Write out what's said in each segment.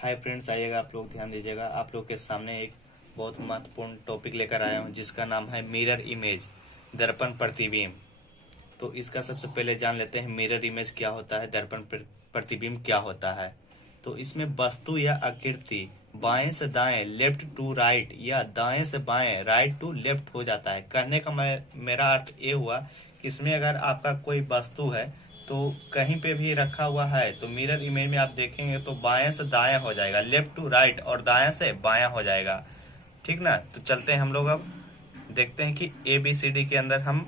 Hi friends, आइएगा आप लोग ध्यान दीजिएगा। आप लोग के सामने एक बहुत महत्वपूर्ण टॉपिक लेकर आया हूँ जिसका नाम है मिरर इमेज, दर्पण प्रतिबिंब। तो इसका सबसे पहले जान लेते हैं मिरर इमेज क्या होता है, दर्पण प्रतिबिंब क्या होता है। तो इसमें वस्तु या आकृति बाएं से दाएं लेफ्ट टू राइट या दाएं से बाएं राइट टू लेफ्ट हो जाता है। कहने का मेरा अर्थ ये हुआ कि इसमें अगर आपका कोई वस्तु है तो कहीं पे भी रखा हुआ है तो मिरर इमेज में आप देखेंगे तो बाएं से दाएं हो जाएगा, लेफ्ट टू राइट, और दाएं से बायां हो जाएगा। ठीक ना। तो चलते हैं हम लोग अब देखते हैं कि ABCD के अंदर हम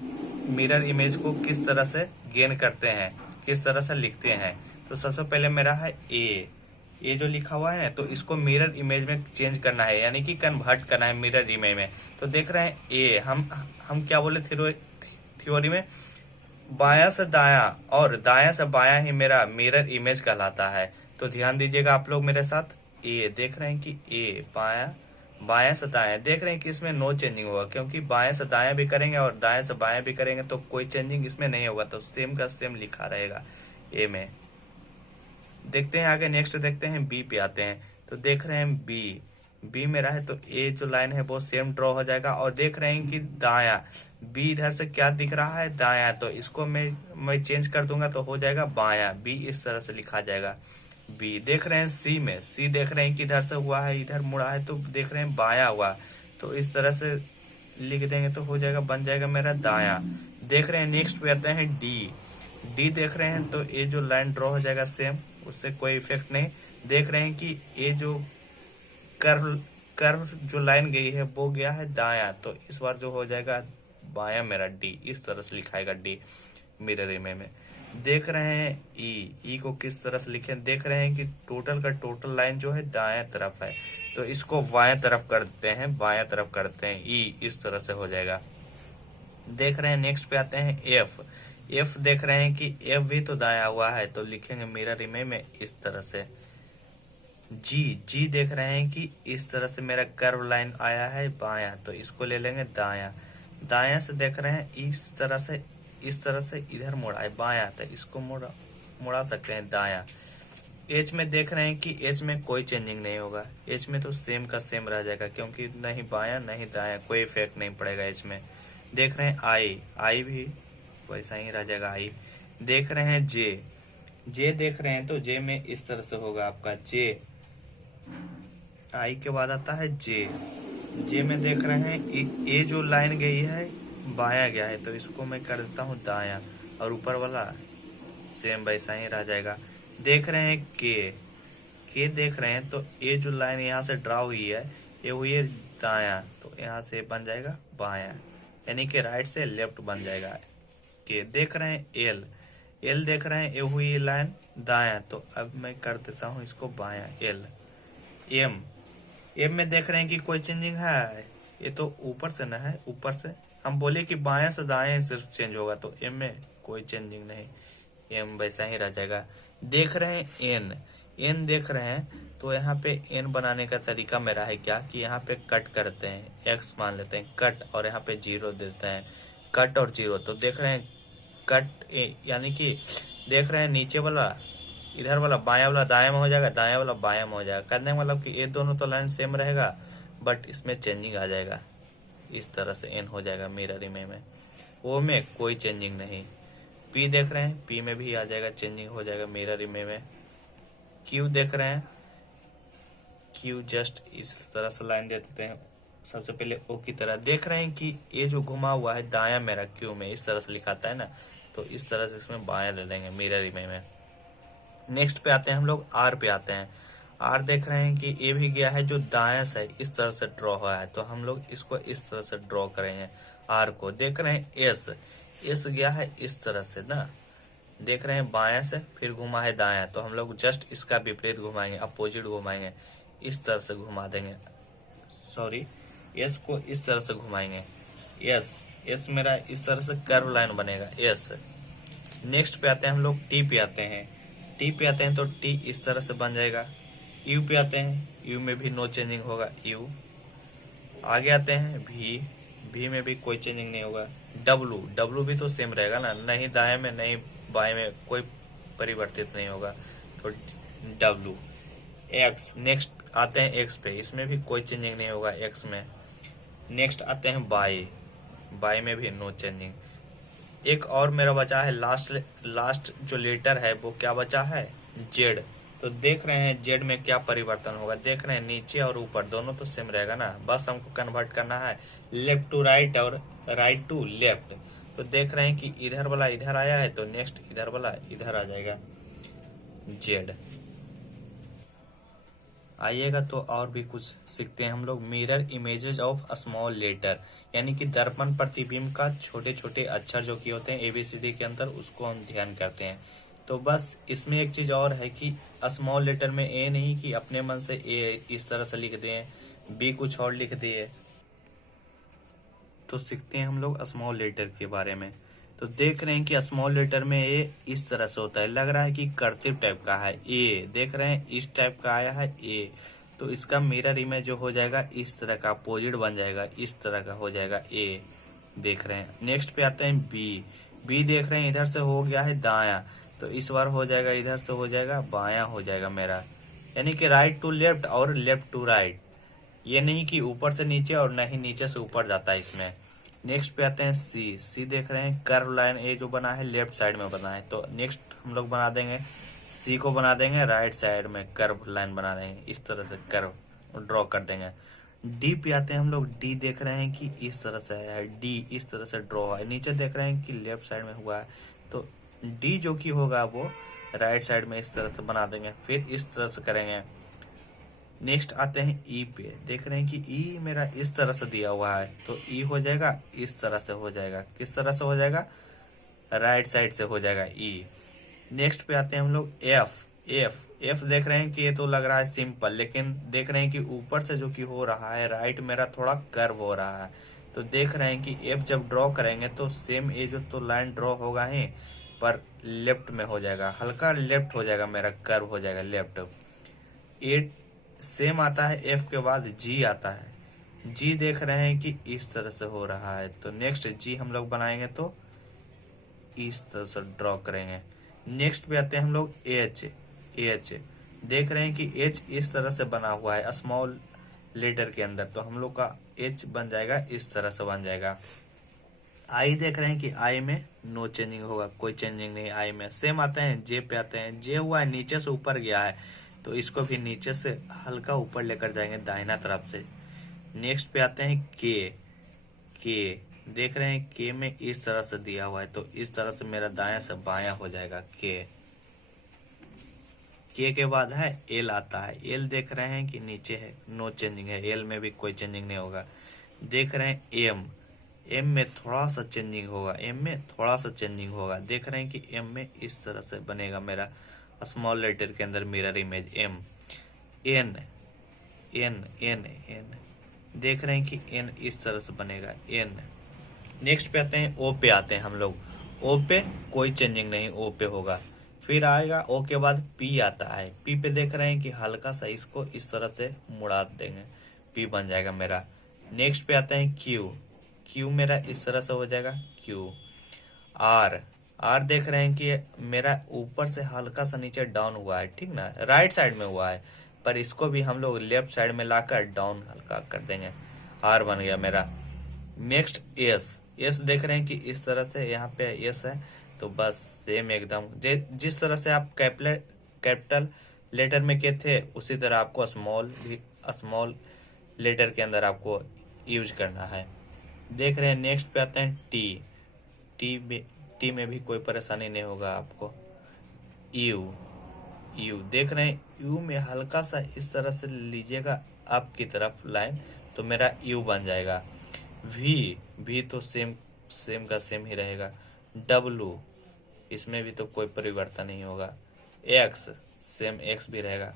मिरर इमेज को किस तरह से गेन करते हैं, किस तरह से लिखते हैं। तो सबसे पहले मेरा है ए जो लिखा हुआ है ना, तो इसको मिरर इमेज में चेंज करना है, यानी कि कन्वर्ट करना है मिरर इमेज में। तो देख रहे हैं ए, हम क्या बोले थ्योरी में, बायां से दायां और दायां से बायां ही मेरा मिरर इमेज कहलाता है। तो ध्यान दीजिएगा आप लोग मेरे साथ। ए देख रहे हैं कि ए बायां, बायां से दायां देख रहे हैं कि इसमें नो चेंजिंग होगा, क्योंकि बाएं से दायां भी करेंगे और दाएं से बायां भी करेंगे तो कोई चेंजिंग इसमें नहीं होगा, तो सेम का सेम लिखा रहेगा ए में। देखते हैं आगे, नेक्स्ट देखते हैं बी पे आते हैं। तो देख रहे हैं बी मेरा है तो ए जो लाइन है वो सेम ड्रॉ हो जाएगा। और देख रहे हैं कि दायां, बी इधर से क्या दिख रहा है, दायां, तो इसको मैं चेंज कर दूंगा तो हो जाएगा बायां। बी इस तरह से लिखा जाएगा बी। देख रहे हैं सी में, सी देख रहे हैं कि इधर से हुआ है, इधर मुड़ा है, तो देख रहे हैं बायां हुआ, तो इस तरह से लिख देंगे तो हो जाएगा, बन जाएगा मेरा दायां। देख रहे हैं नेक्स्ट पे आते हैं डी देख रहे हैं तो ये जो लाइन ड्रॉ हो जाएगा सेम, उससे कोई इफेक्ट नहीं। देख रहे हैं कि ये जो कर्व जो लाइन गई है वो गया है दायां, तो इस बार जो हो जाएगा बायां मेरा डी। इस तरह से लिखाएगा डी मिरर इमेज में। देख रहे हैं ई को किस तरह से लिखें, देख रहे हैं कि टोटल का टोटल लाइन जो है दाएं तरफ है, तो इसको बाएं तरफ करते हैं, बाएं तरफ करते हैं, ई इस तरह से हो जाएगा। देख रहे हैं नेक्स्ट पे आते हैं एफ देख रहे हैं कि एफ भी तो दाया हुआ है, तो लिखेंगे मिरर इमेज में इस तरह से। जी देख रहे हैं कि इस तरह से मेरा कर्व लाइन आया है बायां, तो इसको ले लेंगे दायां से देख रहे हैं इस तरह से इधर मुड़ा है बायां, तो इसको मुड़ा सकते हैं दायां। एच में देख रहे हैं कि एच में कोई चेंजिंग नहीं होगा, एच में तो सेम का सेम रह जाएगा, क्योंकि नहीं बायां नहीं दायां, कोई इफेक्ट नहीं पड़ेगा एच में। देख रहे हैं आई भी वैसा ही रह जाएगा आई। देख रहे हैं जे देख रहे हैं तो जे में इस तरह से होगा आपका जे, आई के बाद आता है जे में देख रहे हैं ए जो लाइन गई है बाया गया है, तो इसको मैं कर देता हूँ दायां, और ऊपर वाला सेम वैसा ही रह जाएगा। देख रहे हैं के देख रहे हैं तो ए जो लाइन यहाँ से ड्रा हुई है ये हुई है दायां, तो यहाँ से बन जाएगा बायां, यानी कि राइट से लेफ्ट बन जाएगा के। देख रहे हैं एल देख रहे हैं ये हुई लाइन दायां, तो अब मैं कर देता हूँ इसको बायां एल। एम में देख रहे हैं कि कोई चेंजिंग है, ये तो ऊपर से ना है, ऊपर से हम बोले कि बाएं से दाएं सिर्फ चेंज होगा, तो एम में कोई चेंजिंग नहीं, एम वैसा ही रह जाएगा। देख रहे हैं एन देख रहे हैं तो यहाँ पे एन बनाने का तरीका मेरा है क्या कि यहाँ पे कट करते हैं, एक्स मान लेते हैं कट, और यहाँ पे 0 देते हैं, कट और 0। तो देख रहे हैं कट यानी कि देख रहे हैं नीचे वाला इधर वाला बायां वाला दायां में हो जाएगा, दायां वाला बायां में हो जाएगा। करने का मतलब कि ये दोनों तो लाइन सेम रहेगा, बट इसमें चेंजिंग आ जाएगा, इस तरह से एन हो जाएगा मिरर इमेज में। ओ में कोई चेंजिंग नहीं। पी देख रहे हैं, पी में भी आ जाएगा, चेंजिंग हो जाएगा मिरर इमेज में। क्यू देख रहे हैं, क्यू जस्ट इस तरह से लाइन दे देते हैं सबसे पहले ओ की तरह। देख रहे हैं कि ये जो घुमा हुआ है दायां मेरा क्यू में इस तरह से लिखाता है ना, तो इस तरह से इसमें बायां दे देंगे मिरर इमेज में। नेक्स्ट पे आते हैं हम लोग आर पे आते हैं। आर देख रहे हैं कि ये भी गया है जो दायां से इस तरह से ड्रॉ हुआ है, तो हम लोग इसको इस तरह से ड्रॉ करेंगे आर को। देख रहे हैं एस गया है इस तरह से ना, देख रहे हैं बायां से फिर घुमा है दायां, तो हम लोग जस्ट इसका विपरीत घुमाएंगे, अपोजिट घुमाएंगे, इस तरह से घुमा देंगे, सॉरी एस को इस तरह से घुमाएंगे। एस मेरा इस तरह से कर्व लाइन बनेगा एस। नेक्स्ट पे आते हैं हम लोग टी पे आते हैं तो टी इस तरह से बन जाएगा। यू पे आते हैं, यू में भी नो चेंजिंग होगा यू। आगे आते हैं भी में भी कोई चेंजिंग नहीं होगा। डब्लू भी तो सेम रहेगा ना, नहीं दाएं में नहीं बाएं में कोई परिवर्तित नहीं होगा, तो डब्लू। एक्स। नेक्स्ट आते हैं एक्स पे, इसमें भी कोई चेंजिंग नहीं होगा एक्स में। नेक्स्ट आते हैं बाई, बाई में भी नो चेंजिंग। एक और मेरा बचा है लास्ट जो लेटर है वो क्या बचा है, जेड। तो देख रहे हैं जेड में क्या परिवर्तन होगा, देख रहे हैं नीचे और ऊपर दोनों तो सेम रहेगा ना, बस हमको कन्वर्ट करना है लेफ्ट टू राइट और राइट टू लेफ्ट। तो देख रहे हैं कि इधर वाला इधर आया है तो नेक्स्ट इधर वाला इधर आ जाएगा जेड। आइएगा तो और भी कुछ सीखते हैं हम लोग। Mirror images of small letter, यानी कि दर्पण प्रतिबिंब का छोटे छोटे अक्षर जो कि होते हैं एबीसीडी के अंदर, उसको हम ध्यान करते हैं। तो बस इसमें एक चीज और है कि स्मॉल लेटर में ए नहीं कि अपने मन से ए इस तरह से लिख दें, बी कुछ और लिख दिए। तो सीखते हैं हम लोग स्मॉल लेटर के बारे में। तो देख रहे हैं कि स्मॉल लेटर में ए इस तरह से होता है, लग रहा है कि कर्सिव टाइप का है ए, देख रहे हैं इस टाइप का आया है ए। तो इसका मिरर इमेज जो हो जाएगा इस तरह का अपोजिट बन जाएगा, इस तरह का हो जाएगा ए, देख रहे हैं। नेक्स्ट पे आते हैं बी, बी देख रहे हैं इधर से हो गया है दाया, तो इस बार हो जाएगा इधर से हो जाएगा बाया हो जाएगा मेरा, यानी कि राइट टू लेफ्ट और लेफ्ट टू राइट। ये नहीं कि ऊपर से नीचे और नहीं नीचे से ऊपर जाता है इसमें। नेक्स्ट पे आते हैं सी, सी देख रहे हैं कर्व लाइन ए जो बना है लेफ्ट साइड में बना है, तो नेक्स्ट हम लोग बना देंगे सी को बना देंगे राइट साइड में, कर्व लाइन बना देंगे इस तरह से, कर्व ड्रॉ कर देंगे। डी पे आते हैं हम लोग, डी देख रहे हैं कि इस तरह से है, डी इस तरह से ड्रॉ है, नीचे देख रहे हैं कि लेफ्ट साइड में हुआ है, तो डी जो कि होगा वो राइट साइड में इस तरह से बना देंगे, फिर इस तरह से करेंगे। नेक्स्ट आते हैं ई पे, देख रहे हैं कि ई मेरा इस तरह से दिया हुआ है, तो ई हो जाएगा इस तरह से हो जाएगा, किस तरह से हो जाएगा, राइट साइड से हो जाएगा ई। नेक्स्ट पे आते हैं हम लोग एफ, एफ एफ देख रहे हैं कि ये तो लग रहा है सिंपल, लेकिन देख रहे हैं कि ऊपर से जो कि हो रहा है राइट मेरा थोड़ा कर्व हो रहा है, तो देख रहे हैं कि एफ जब ड्रॉ करेंगे तो सेम ये जो तो लाइन ड्रॉ होगा ही, पर लेफ्ट में हो जाएगा, हल्का लेफ्ट हो जाएगा मेरा, कर्व हो जाएगा लेफ्ट। ए सेम आता है एफ के बाद जी आता है, जी देख रहे हैं कि इस तरह से हो रहा है, तो नेक्स्ट जी हम लोग बनाएंगे तो इस तरह से ड्रॉ करेंगे। नेक्स्ट पे आते हैं हम लोग एच, एच देख रहे हैं कि एच इस तरह से बना हुआ है स्मॉल लेटर के अंदर, तो हम लोग का एच बन जाएगा इस तरह से बन जाएगा। आई देख रहे हैं कि आई में नो चेंजिंग होगा, कोई चेंजिंग नहीं आई में। सेम आते हैं जे पे आते हैं, जे हुआ है नीचे से ऊपर गया है, तो इसको भी नीचे से हल्का ऊपर लेकर जाएंगे दाहिना तरफ से। नेक्स्ट पे आते हैं के, के देख रहे हैं के में इस तरह से दिया हुआ है, तो इस तरह से मेरा दाया से बाया हो जाएगा के। के बाद है एल आता है, एल देख रहे हैं कि नीचे है नो चेंजिंग है, एल में भी कोई चेंजिंग नहीं होगा। देख रहे हैं एम, एम में थोड़ा सा चेंजिंग होगा, एम में थोड़ा सा चेंजिंग होगा, देख रहे हैं कि एम में इस तरह से बनेगा मेरा स्मॉल लेटर के अंदर mirror image M. N, N N N देख रहे हैं कि एन इस तरह से बनेगा एन। नेक्स्ट पे आते हैं ओ पे आते हैं हम लोग, ओ पे कोई चेंजिंग नहीं ओ पे होगा। फिर आएगा ओ के बाद पी आता है, पी पे देख रहे हैं कि हल्का सा इसको इस तरह से मुड़ा देंगे, पी बन जाएगा मेरा। नेक्स्ट पे आते हैं क्यू, क्यू मेरा इस तरह से हो जाएगा क्यू। आर, आर देख रहे हैं कि मेरा ऊपर से हल्का सा नीचे डाउन हुआ है, ठीक ना, राइट साइड में हुआ है, पर इसको भी हम लोग लेफ्ट साइड में लाकर डाउन हल्का कर देंगे, आर बन गया मेरा। नेक्स्ट एस, एस देख रहे हैं कि इस तरह से यहाँ पे एस है, तो बस सेम एकदम जिस तरह से आप कैपिटल लेटर में के थे उसी तरह आपको स्मॉल लेटर के अंदर आपको यूज करना है। देख रहे हैं नेक्स्ट पे आते हैं टी, टी में भी कोई परेशानी नहीं होगा आपको। यू, यू देख रहे हैं यू में हल्का सा इस तरह से लीजिएगा अप की तरफ लाइन, तो मेरा यू बन जाएगा। वी, वी तो सेम का सेम ही रहेगा। डब्लू, इसमें भी तो कोई परिवर्तन नहीं होगा। एक्स, सेम एक्स भी रहेगा।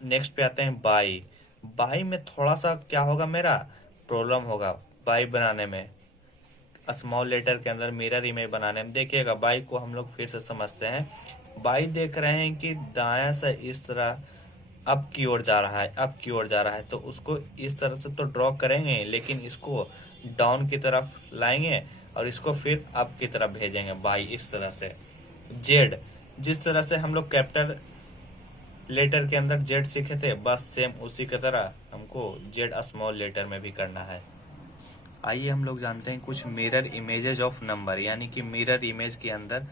नेक्स्ट पे आते हैं बाई, बाई में थोड़ा सा क्या होगा मेरा प्रॉब्लम होगा बाई बनाने में, स्मॉल लेटर के अंदर मिरर इमेज बनाने में। देखिएगा बाई को हम लोग फिर से समझते हैं। बाई देख रहे हैं कि दाया से इस तरह अप की ओर जा रहा है, अप की ओर जा रहा है, तो उसको इस तरह से तो ड्रॉ करेंगे, लेकिन इसको डाउन की तरफ लाएंगे और इसको फिर अप की तरफ भेजेंगे बाई इस तरह से। जेड, जिस तरह से हम लोग कैपिटल लेटर के अंदर जेड सीखे थे, बस सेम उसी की तरह हमको जेड स्मॉल लेटर में भी करना है। आइए हम लोग जानते हैं कुछ मिरर इमेजेस ऑफ नंबर, यानी कि मिरर इमेज के अंदर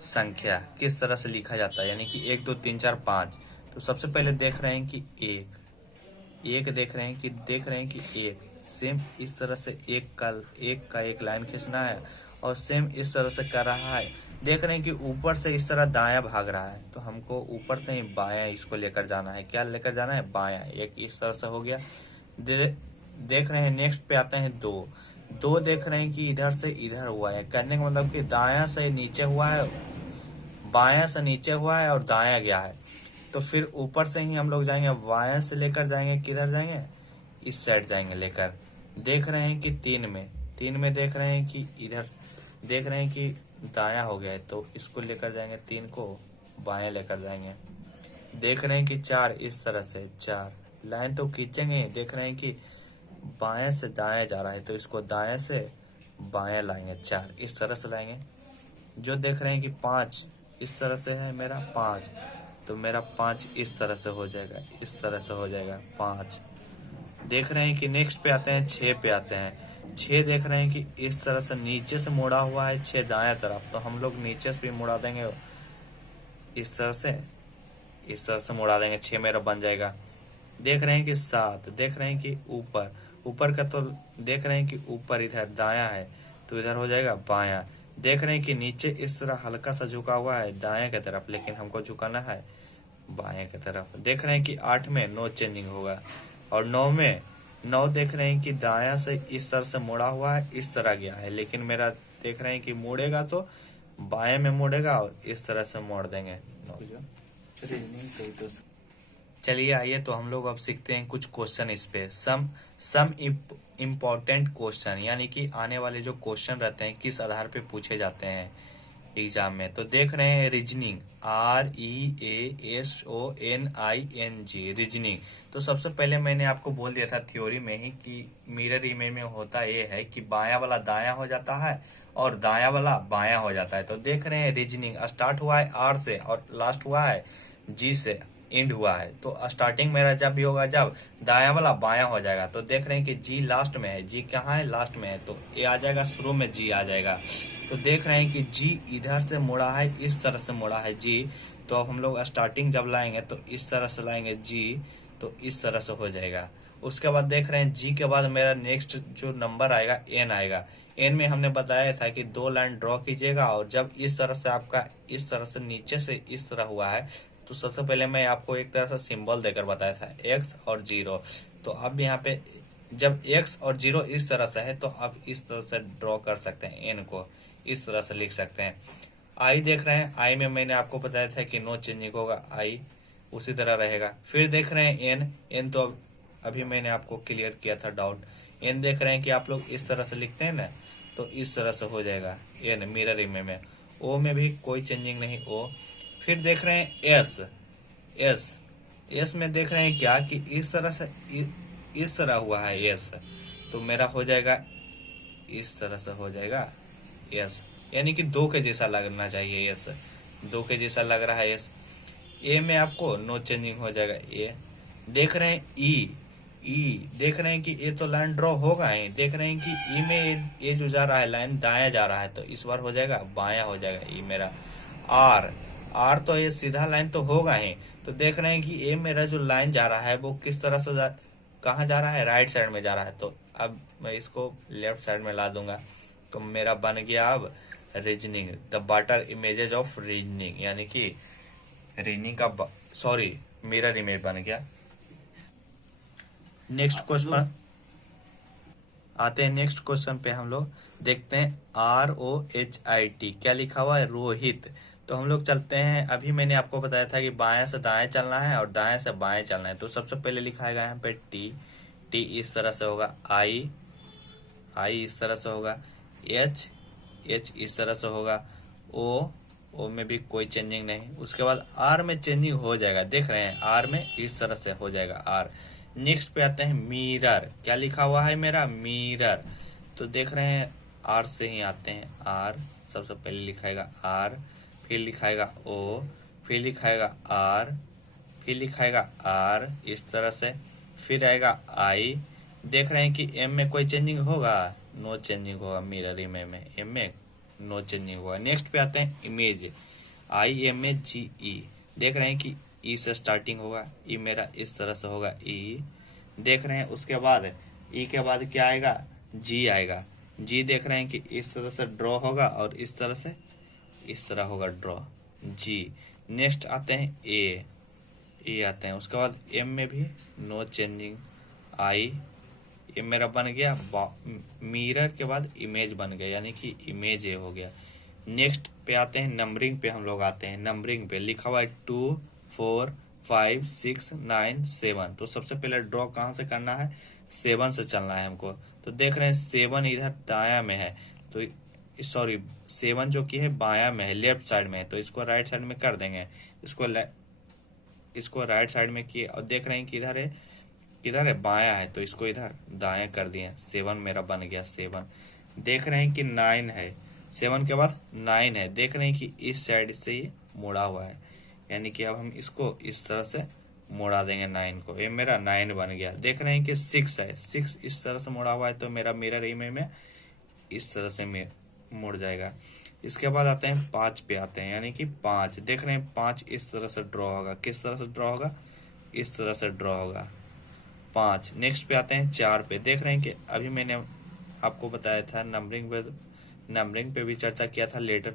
संख्या किस तरह से लिखा जाता है, यानी कि 1 2 3 4 5। तो सबसे पहले देख रहे हैं कि एक देख रहे हैं कि एक सेम इस तरह से एक का एक लाइन खींचना है और सेम इस तरह से कर रहा है। देख रहे हैं कि ऊपर से इस तरह दायां भाग रहा है, तो हमको ऊपर से ही बायां इसको लेकर जाना है। क्या लेकर जाना है? बायां। एक इस तरह से हो गया। देख रहे हैं नेक्स्ट पे आते हैं दो देख रहे हैं कि इधर से इधर हुआ है, कहने का मतलब कि दायां से नीचे हुआ है, बायां से नीचे हुआ है और दायां गया है। तो फिर ऊपर से ही हम लोग जाएंगे, बायां से लेकर जाएंगे, किधर जाएंगे? इस साइड जाएंगे लेकर। देख रहे हैं कि तीन में देख रहे हैं कि इधर देख रहे हैं कि दायां हो गया है, तो इसको लेकर जाएंगे, 3 को बायां लेकर जाएंगे। देख रहे हैं कि 4 इस तरह से, 4 लाइन तो खींचेंगे। देख रहे हैं कि बाएं से दाएं जा रहा है, तो इसको दाएं से बाएं लाएंगे, 4 इस तरह से लाएंगे। जो देख रहे हैं कि 5 इस तरह से है मेरा 5, तो मेरा 5 इस तरह से हो जाएगा, इस तरह से हो जाएगा 5। देख रहे हैं कि नेक्स्ट पे आते हैं 6 पे आते हैं। 6 देख रहे हैं कि इस तरह से नीचे से मुड़ा हुआ है, 6 दाएं तरफ, तो हम लोग नीचे से भी मुड़ा देंगे, इस तरह से मुड़ा देंगे, 6 मेरा बन जाएगा। देख रहे हैं कि 7 देख रहे हैं कि ऊपर का, तो देख रहे हैं कि ऊपर इधर दायां है, तो इधर हो जाएगा बायां। देख रहे हैं कि नीचे इस तरह हल्का सा झुका हुआ है दाएं की तरफ, लेकिन हमको झुकाना है बाएं की तरफ। देख रहे हैं कि 8 में नो चेंजिंग होगा, और 9 देख रहे हैं कि दायां से इस तरह से मुड़ा हुआ है, इस तरह गया है, लेकिन मेरा देख रहे हैं कि मुड़ेगा तो बाएं में मुड़ेगा और इस तरह से मोड़ देंगे। चलिए आइए तो हम लोग अब सीखते हैं कुछ क्वेश्चन इस पे। सम इम्पोर्टेंट क्वेश्चन, यानी कि आने वाले जो क्वेश्चन रहते हैं किस आधार पे पूछे जाते हैं एग्जाम में। तो देख रहे हैं रीजनिंग, REASONING, रीजनिंग। तो सबसे पहले मैंने आपको बोल दिया था थ्योरी में ही कि मिरर इमेज में होता ये है कि बायां वाला दायां हो जाता है और दायां वाला बायां हो जाता है। तो देख रहे हैं रीजनिंग स्टार्ट हुआ है R से और लास्ट हुआ है G से, एंड हुआ है। तो स्टार्टिंग मेरा जब भी होगा, जब दायां वाला बायां हो जाएगा, तो देख रहे हैं कि G लास्ट में है, G कहाँ है? लास्ट में है, तो A आ जाएगा, शुरू में G आ जाएगा। तो देख रहे हैं कि G इधर से मुड़ा है, इस तरह से मुड़ा है G, तो अब हम लोग स्टार्टिंग जब लाएंगे तो इस तरह से लाएंगे G, तो इस तरह से हो जाएगा। उसके बाद देख रहे हैं G के बाद मेरा नेक्स्ट जो नंबर आएगा N आएगा। N में हमने बताया था कि 2 लाइन ड्रॉ कीजिएगा, और जब इस तरह से आपका इस तरह से नीचे से इस तरह हुआ है, तो सबसे पहले मैं आपको एक तरह से सिंबल देकर बताया था X और 0। तो अब यहाँ पे जब X और 0 इस तरह से है, तो अब इस तरह से ड्रॉ कर सकते हैं, N को इस तरह से लिख सकते हैं। I देख रहे हैं, I में मैंने आपको बताया था कि नो चेंजिंग होगा, I उसी तरह रहेगा। फिर देख रहे हैं N तो अभी मैंने आपको क्लियर किया था डाउट। N देख रहे हैं कि आप लोग इस तरह से लिखते हैं ना, तो इस तरह से हो जाएगा N मिरर इमेज में। O में भी कोई चेंजिंग नहीं, O। फिर देख रहे हैं S में देख रहे हैं क्या कि इस तरह से इस तरह हुआ है S, तो मेरा हो जाएगा इस तरह से हो जाएगा S, यानी कि 2 के जैसा लगना चाहिए S, 2 के जैसा लग रहा है S। A में आपको नो चेंजिंग हो जाएगा A। देख रहे हैं E देख रहे हैं कि ये तो लाइन ड्रॉ होगा ही, देख रहे हैं कि E में ये जो जा रहा है लाइन दायां जा रहा है, तो इस बार हो जाएगा बायां हो जाएगा E मेरा। R तो ये सीधा लाइन तो होगा ही, तो देख रहे हैं कि A मेरा जो लाइन जा रहा है वो किस तरह से कहाँ जा रहा है? राइट साइड में जा रहा है, तो अब मैं इसको लेफ्ट साइड में ला दूंगा, तो मेरा बन गया अब reasoning, the better images of reasoning, यानी कि रीजनिंग का मिरर इमेज बन गया। नेक्स्ट क्वेश्चन आते हैं, नेक्स्ट क्वेश्चन पे हम लोग देखते हैं ROHIT, क्या लिखा हुआ है? रोहित। तो हम लोग चलते हैं, अभी मैंने आपको बताया था कि बाएं से दाएं चलना है और दाएं से बाएं चलना है। तो सबसे पहले लिखा है यहाँ पे T इस तरह से होगा, I इस तरह से होगा, H इस तरह से होगा, O में भी कोई चेंजिंग नहीं। उसके बाद R में चेंजिंग हो जाएगा, देख रहे हैं R में इस तरह से हो जाएगा R। नेक्स्ट पे आते हैं मिरर, क्या लिखा हुआ है मेरा? मिरर। तो देख रहे हैं R से ही आते हैं, R सबसे पहले लिखाएगा R, फिर लिखाएगा O, फिर लिखाएगा R, फिर लिखाएगा आर इस तरह से, फिर आएगा आई। देख रहे हैं कि एम में कोई चेंजिंग होगा, नो चेंजिंग होगा, मिरर इमेज में एम में नो चेंजिंग होगा। नेक्स्ट पे आते हैं इमेज, IMAGE। देख रहे हैं कि ई से स्टार्टिंग होगा, ई मेरा इस तरह से होगा ई। देख रहे हैं उसके बाद ई के बाद क्या आएगा, जी आएगा। जी देख रहे हैं कि इस तरह से ड्रॉ होगा और इस तरह से इस तरह होगा ड्रॉ, जी। नेक्स्ट आते हैं ए आते हैं। उसके बाद एम में भी नो चेंजिंग, आई ये मेरा बन गया मिरर के बाद इमेज बन गया, यानी कि इमेज ये हो गया। नेक्स्ट पे आते हैं नंबरिंग पे, हम लोग आते हैं नंबरिंग पे। लिखा हुआ है 2 4 5 6 9 7। तो सबसे पहले ड्रॉ कहाँ से करना है, 7 से चलना है हमको। तो देख रहे हैं 7 इधर दाया में है, तो सॉरी 7 जो कि है बाया में है, लेफ्ट साइड में है, तो इसको राइट साइड में कर देंगे। इसको राइट साइड में किए और देख रहे हैं कि इधर है, किधर है, बाया है, तो इसको इधर दाएं कर दिए। 7 मेरा बन गया 7। देख रहे हैं कि 9 है, 7 के बाद 9 है। देख रहे हैं कि इस साइड से ये मुड़ा हुआ है, यानी कि अब हम इसको इस तरह से मुड़ा देंगे 9 को, ये मेरा 9 बन गया। देख रहे हैं कि 6 है, 6 इस तरह से मुड़ा हुआ है, तो मेरा मिरर इमेज में इस तरह से मुड़ जाएगा। इसके बाद आते हैं 5 पे आते हैं, यानी कि 5। देख रहे हैं 5 इस तरह से ड्रॉ होगा, किस तरह से ड्रॉ होगा, इस तरह से ड्रॉ होगा 5। नेक्स्ट पे आते हैं 4 पे। देख रहे हैं कि अभी मैंने आपको बताया था नंबरिंग पे भी चर्चा किया था, लेटर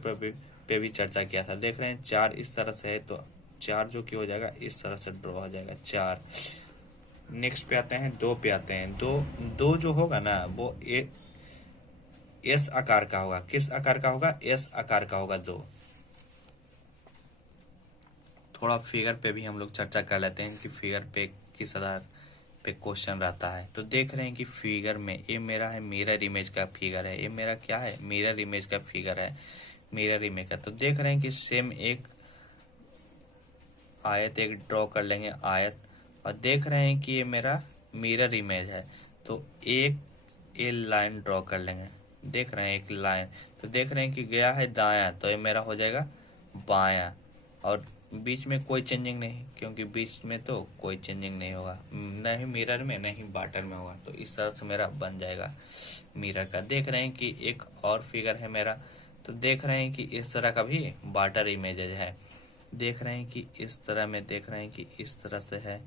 पे भी चर्चा किया था। देख रहे हैं 4 इस तरह से है, तो 4 जो कि हो जाएगा इस तरह से ड्रॉ हो जाएगा 4। नेक्स्ट पे आते हैं 2 पे आते हैं। दो जो होगा ना वो एस आकार का होगा। किस आकार का होगा, एस आकार का होगा 2। थोड़ा फिगर पे भी हम लोग चर्चा कर लेते हैं कि फिगर पे किस आधार पे क्वेश्चन रहता है। तो देख रहे हैं कि फिगर में ये मेरा है मिरर इमेज का फिगर है, ये मेरा क्या है, मिरर इमेज का फिगर है, मिरर इमेज का। तो देख रहे हैं कि सेम एक आयत एक ड्रॉ कर लेंगे आयत, और देख रहे हैं कि ये मेरा मिरर इमेज है, तो एक ये लाइन ड्रॉ कर लेंगे। देख रहे हैं एक लाइन, तो देख रहे हैं कि गया है दायां, तो ये मेरा हो जाएगा बायां, और बीच में कोई चेंजिंग नहीं, क्योंकि बीच में तो कोई चेंजिंग नहीं होगा, न ही मिरर में न ही बाटर में होगा। तो इस तरह से मेरा बन जाएगा मिरर का। देख रहे हैं कि एक और फिगर है मेरा, तो देख रहे हैं कि इस तरह का भी बाटर इमेज है। देख रहे हैं कि इस तरह में, देख रहे हैं कि इस तरह से है,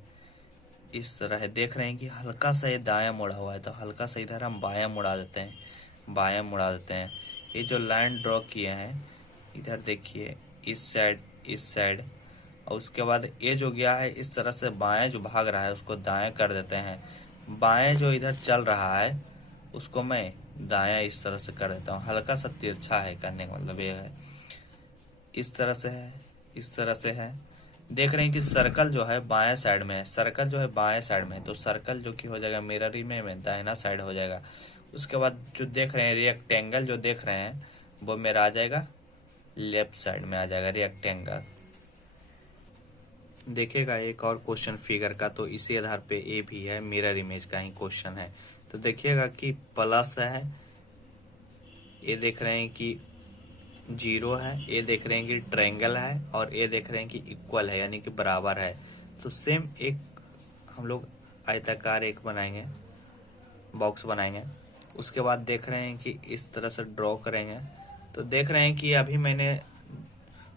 इस तरह है। देख रहे हैं कि हल्का सा ये दायां मुड़ा हुआ है, तो हल्का सा इधर हम बायां मुड़ा देते हैं, बायां मुड़ा देते हैं। ये जो लाइन ड्रॉ किए हैं इधर देखिए, इस साइड इस साइड, और उसके बाद ये जो गया है इस तरह से बाएं जो भाग रहा है उसको दाएं कर देते हैं। बाएं जो इधर चल रहा है उसको मैं दायां इस तरह से कर देता हूँ, हल्का सा तिरछा है, करने का मतलब ये है। इस तरह से है, इस तरह से है। देख रहे हैं कि सर्कल जो है बाएं साइड में है, सर्कल जो है बाएं साइड में है, तो सर्कल जो कि हो जाएगा मिरर इमेज में दाहिना साइड हो जाएगा। उसके बाद जो देख रहे हैं रेक्टेंगल जो देख रहे हैं वो मेरा आ जाएगा लेफ्ट साइड में आ जाएगा रेक्टेंगल। देखिएगा एक और क्वेश्चन फिगर का, तो इसी आधार पे ये भी है, मिरर इमेज का ही क्वेश्चन है। तो देखिएगा कि प्लस है, ये देख रहे हैं कि 0 है, ये देख रहे हैं कि ट्रायंगल है, और ये देख रहे हैं कि इक्वल है, यानी कि बराबर है। तो सेम एक हम लोग आयताकार एक बनाएंगे, बॉक्स बनाएंगे। उसके बाद देख रहे हैं कि इस तरह से ड्रॉ करेंगे। तो देख रहे हैं कि अभी मैंने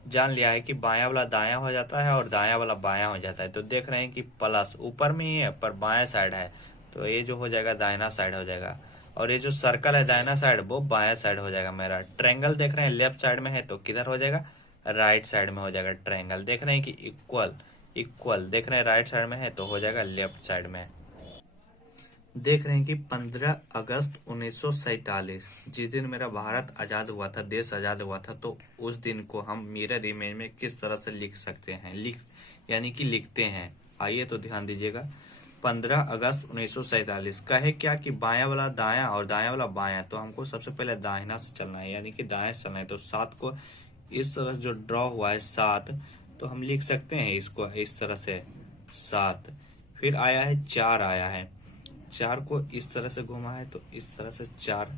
जान लिया है कि बायां वाला दायां हो जाता है और दायां वाला बायां हो जाता है। तो देख रहे हैं कि प्लस ऊपर में ही है पर बायां साइड है, तो ये जो हो जाएगा दाहिना साइड हो जाएगा, और ये जो सर्कल है दाहिना साइड वो बायां साइड हो जाएगा मेरा। ट्रायंगल देख रहे हैं लेफ्ट साइड में है, तो किधर हो जाएगा, राइट साइड में हो जाएगा ट्रायंगल। देख रहे हैं कि इक्वल देख रहे हैं राइट साइड में है, तो हो जाएगा लेफ्ट साइड में। देख रहे हैं कि 15 अगस्त 1947 जिस दिन मेरा भारत आजाद हुआ था, देश आजाद हुआ था, तो उस दिन को हम मिरर इमेज में किस तरह से लिख सकते हैं, यानी कि लिखते हैं। आइए तो ध्यान दीजिएगा। 15 अगस्त 1947 कहे क्या कि बायां वाला दायां और दायां वाला बायां, तो हमको सबसे पहले दाहिना से चलना है, यानी कि दाएं से चलना है। तो 7 को इस तरह जो ड्रॉ हुआ है 7, तो हम लिख सकते हैं इसको इस तरह से 7। फिर आया है 4 आया है, 4 को इस तरह से घुमा है, तो इस तरह से 4।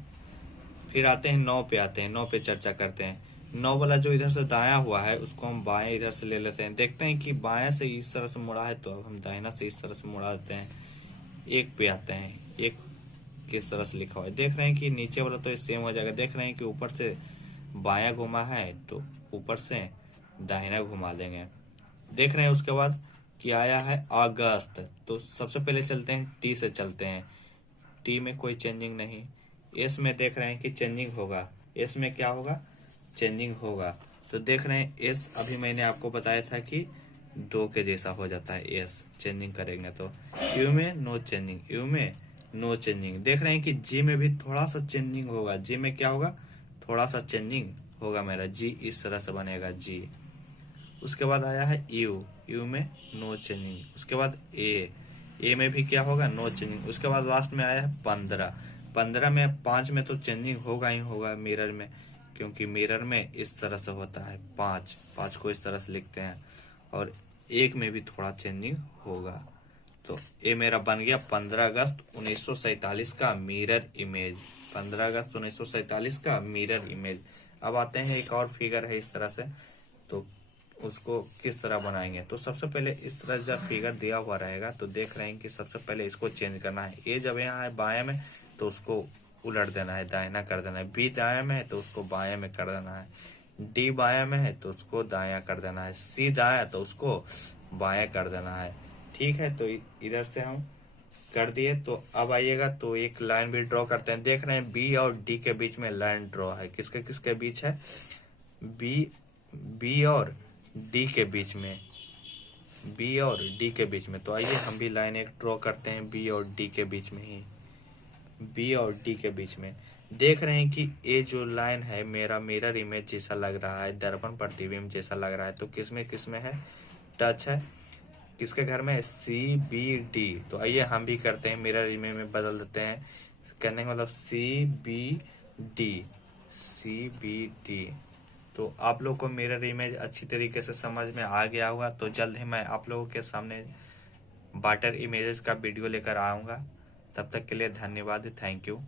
फिर आते हैं 9 पे, आते हैं 9 पे चर्चा करते हैं। 9 वाला जो इधर से दाया हुआ है उसको हम बाएं इधर से ले लेते हैं। देखते हैं कि बाएं से इस तरह से मुड़ा है, तो अब हम दाहिना से इस तरह से मुड़ा देते हैं। एक पे आते हैं, एक किस तरह से लिखा हुआ है देख रहे हैं कि नीचे वाला तो सेम हो जाएगा। देख रहे हैं कि ऊपर से बायां घुमा है तो ऊपर से दाहिना घुमा देंगे। देख रहे हैं उसके बाद कि आया है अगस्त, तो सबसे पहले चलते हैं टी से चलते हैं। टी में कोई चेंजिंग नहीं। एस में देख रहे हैं कि चेंजिंग होगा, एस में क्या होगा, चेंजिंग होगा। तो देख रहे हैं एस, अभी मैंने आपको बताया था कि दो के जैसा हो जाता है एस चेंजिंग करेंगे तो। यू में नो चेंजिंग, यू में नो चेंजिंग। देख रहे हैं कि जी में भी थोड़ा सा चेंजिंग होगा। जी में क्या होगा, थोड़ा सा चेंजिंग होगा मेरा। जी इस तरह से बनेगा जी। उसके बाद आया है यू, यू में नो चेंजिंग। उसके बाद ए में भी क्या होगा, नो चेंजिंग। उसके बाद लास्ट में आया है 15। 15 में 5 में तो चेंजिंग होगा ही होगा मिरर में, क्योंकि मिरर में इस तरह से होता है 5, 5 को इस तरह से लिखते हैं। और एक में भी थोड़ा चेंजिंग होगा। तो ये मेरा बन गया 15 अगस्त 1947 का मिरर इमेज। 15 अगस्त 1947 का मिरर इमेज। अब आते हैं एक और फिगर है इस तरह से, तो उसको किस तरह बनाएंगे। तो सबसे पहले इस तरह जब फिगर दिया हुआ रहेगा तो देख रहे हैं कि सबसे पहले इसको चेंज करना है। ए जब यहाँ है बाएं में तो उसको उलट देना है, दाहिना कर देना है। बी दाएं में है तो उसको बाएं में कर देना है। डी बाएं में है तो उसको दायां कर देना है। सी दायां तो उसको बायां कर देना है। ठीक है, तो इधर से हम कर दिए। तो अब आइएगा तो एक लाइन भी ड्रॉ करते हैं। देख रहे हैं बी और डी के बीच में लाइन ड्रॉ है। किसके किसके बीच है, बी बी और डी के बीच में, बी और डी के बीच में। तो आइए हम भी लाइन एक ड्रॉ करते हैं बी और डी के बीच में ही, बी और डी के बीच में। देख रहे हैं कि ये जो लाइन है मेरा मिरर इमेज जैसा लग रहा है, दर्पण प्रतिबिंब जैसा लग रहा है। तो किसमें किसमें है, टच है। किसके घर में, सी बी डी। तो आइए हम भी करते हैं, मिरर इमेज में बदल देते हैं। कहने का मतलब C B D, C B D. तो आप लोग को मिरर इमेज अच्छी तरीके से समझ में आ गया होगा। तो जल्द ही मैं आप लोगों के सामने वाटर इमेजेस का वीडियो लेकर आऊँगा। तब तक के लिए धन्यवाद, थैंक यू।